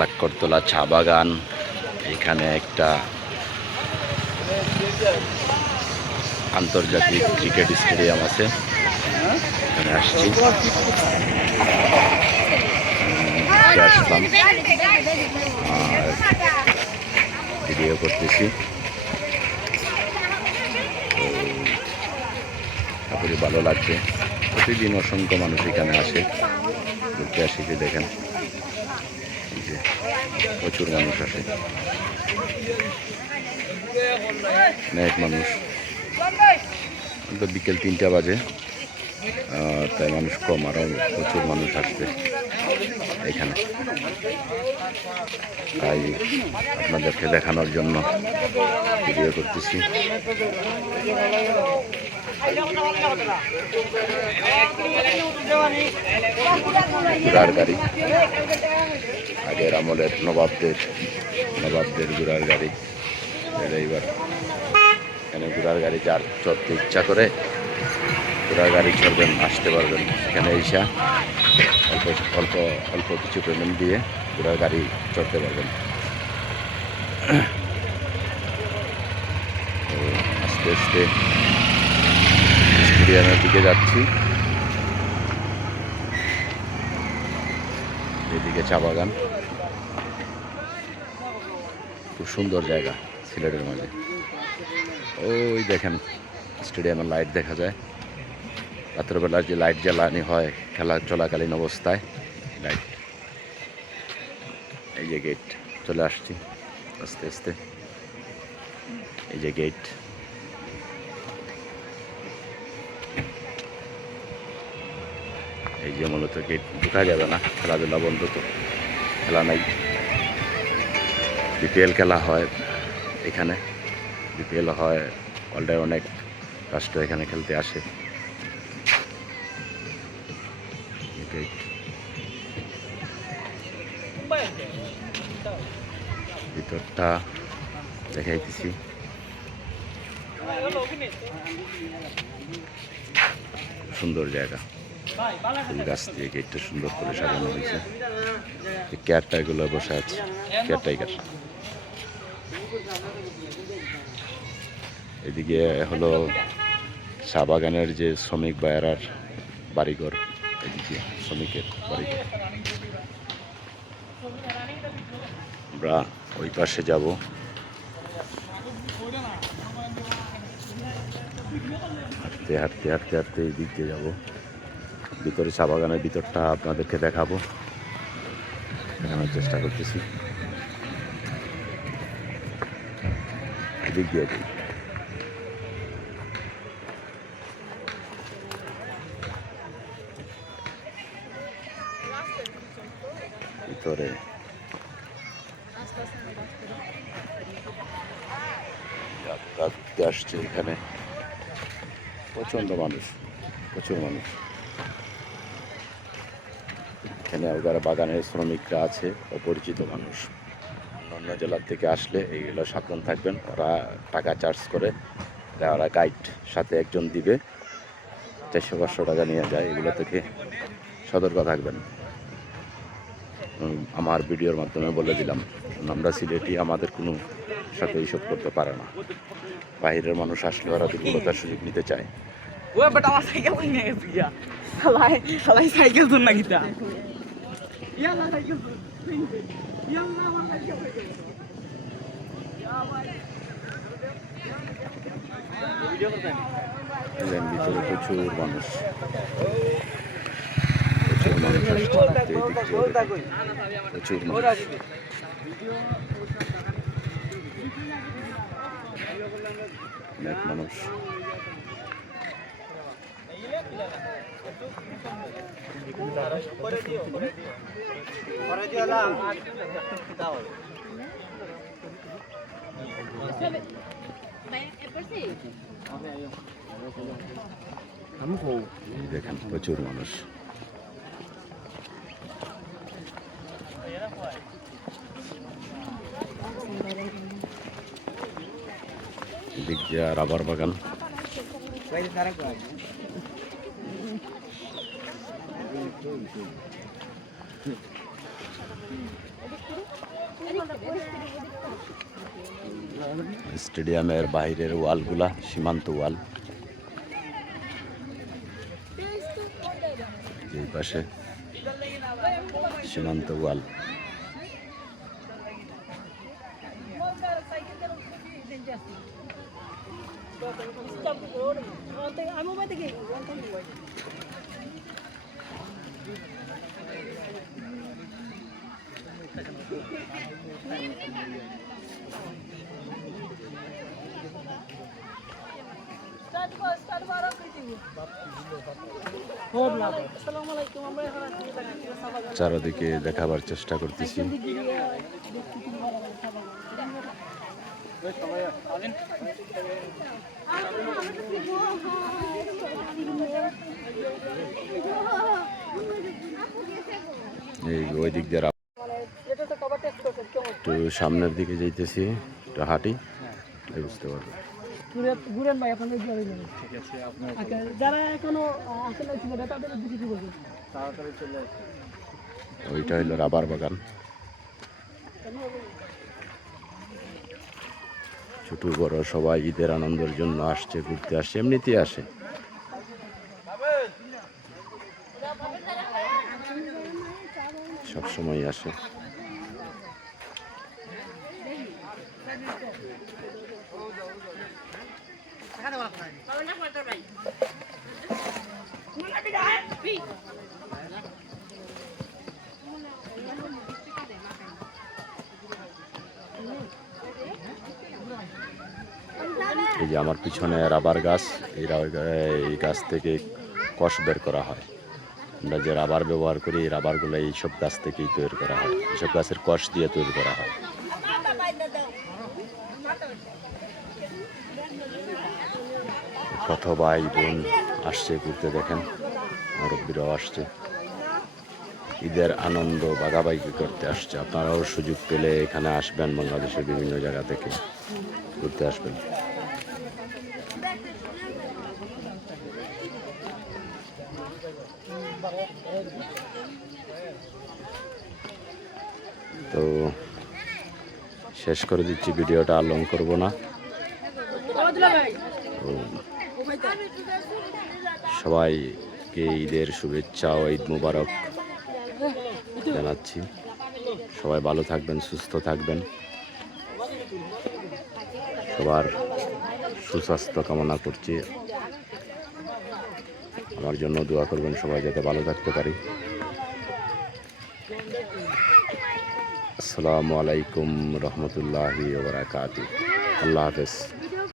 লাক্করতলা চা বাগান। এখানে একটা আন্তর্জাতিক ক্রিকেট স্টেডিয়াম আছে, এখানে আসছি, আসলাম আর ভিডিও করতেছি। খুবই ভালো লাগছে, প্রতিদিন অসংখ্য মানুষ এখানে আসে ঘুরতে আসি। যে দেখেন যে প্রচুর মানুষ আসে, অনেক মানুষ। তো বিকেল 3টা বাজে, তাই মানুষ কম, আরও প্রচুর মানুষ আসবে এখানে। তাই আপনাদেরকে দেখানোর জন্য ভিডিও করতেছি। ঘোড়ার গাড়ি, আগের আমলের নবাবদের ঘোড়ার গাড়ি। এইবার এখানে ঘোড়ার গাড়ি যার চড়তে ইচ্ছা করে ঘোড়ার গাড়ি চড়বেন, আসতে পারবেন এখানে। এসে অল্প কিছু পেমেন্ট দিয়ে ঘোড়ার গাড়ি চড়তে পারবেন। তো আস্তে আস্তে স্টেডিয়ামের দিকে যাচ্ছি। এদিকে চা বাগান, খুব সুন্দর জায়গা সিলেটের মাঝে। ওই দেখেন স্টেডিয়ামের লাইট দেখা যায়, রাত্রবেলার যে লাইট জ্বালানি হয় খেলা চলাকালীন অবস্থায় লাইট। এই যে গেট, চলে আসছি আস্তে আস্তে। এই যে গেট, এই যে মূলত গেট, ঢোকা যাবে না, খেলাধুলা বন্ধ, তো খেলা নাই। বিপিএল খেলা হয় এখানে, বিপিএল হয় ওয়ার্ল্ডের অনেক রাষ্ট্র এখানে খেলতে আসে। ভিতরটা দেখাইতেছি। সুন্দর জায়গা, ফুল গাছ দিয়ে গেটটা সুন্দর করে সাজানো হয়েছে। কেয়ারটাইগুলো বসে আছে, কেয়ারটাইগার। এদিকে হলো চা বাগানের যে শ্রমিক ভাইয়েরার বাড়িঘর, এদিকে শ্রমিকের বাড়িঘর। আমরা ওই পাশে যাব। হাঁটতে হাঁটতে হাঁটতে হাঁটতে এই দিক দিয়ে যাবো। ভিতরে চা বাগানের ভিতরটা আপনাদেরকে দেখাবো, দেখানোর চেষ্টা করতেছি। এদিক দিয়ে ভিতরে আসছে। এখানে প্রচণ্ড মানুষ, প্রচুর মানুষ। এখানে যারা বাগানের শ্রমিকরা আছে, অপরিচিত মানুষ, অন্য জেলার থেকে আসলে এইগুলো সাবধান থাকবেন। ওরা টাকা চার্জ করে, ওরা গাইড সাথে একজন দিবে, 400-500 টাকা নিয়ে যায়। এগুলো থেকে সতর্ক থাকবেন। আমার ভিডিওর মাধ্যমে বলে দিলাম, আমরা সিলেটি, আমাদের কোনো সাথে এইসব করতে পারে না। বাইরের মানুষ আসলে ওরা দুর্বলতার সুযোগ নিতে চায়। ভিতরে প্রচুর মানুষ, প্রচুর মানুষ আসছে, প্রচুর মানুষ। অনেক মানুষ। দেখেন প্রচুর মানুষ। দিক দিয়ে রাবার বাগান। স্টেডিয়ামের বাইরের ওয়ালগুলা সীমান্ত ওয়াল, এই পাশে সীমান্ত ওয়াল। চারদিকে দেখাবার চেষ্টা করতেছি। এই ওই দিক দিয়ে একটু সামনের দিকে যাইতেছি, একটু হাঁটি, বুঝতে পারবো। যারা এখনো আসলে তাদের দিকে কি বলবেন? ওইটা হইলো রাবার বাগান। ছোট বড় সবাই ঈদের আনন্দের জন্য আসছে, ঘুরতে আসছে, এমনিতেই আসে। সবসময় আসে। এই যে আমার পিছনে রাবার গাছ, এই গাছ থেকে কষ বের করা হয়। আমরা যে রাবার ব্যবহার করি, এই রাবারগুলো এইসব গাছ থেকেই তৈরি করা হয়, এইসব গাছের কষ দিয়ে তৈরি করা হয়। কত ভাই বোন আসছে ঘুরতে, দেখেন মুরব্বীরাও আসছে, ঈদের আনন্দ ভাগাভাগি করতে আসছে। আপনারাও সুযোগ পেলে এখানে আসবেন, বাংলাদেশের বিভিন্ন জায়গা থেকে ঘুরতে আসবেন। তো শেষ করে দিচ্ছি ভিডিওটা, আর লং করবো না। সবাইকে ঈদের শুভেচ্ছা ও ঈদ মুবারক জানাচ্ছি। সবাই ভালো থাকবেন, সুস্থ থাকবেন, সবার সুস্বাস্থ্য কামনা করছি। আমার জন্য দোয়া করবেন সবাই, যাতে ভালো থাকতে পারি। আসসালামু আলাইকুম রহমতুল্লাহি ওয়া বারাকাতুহু। আল্লাহ হাফেজ।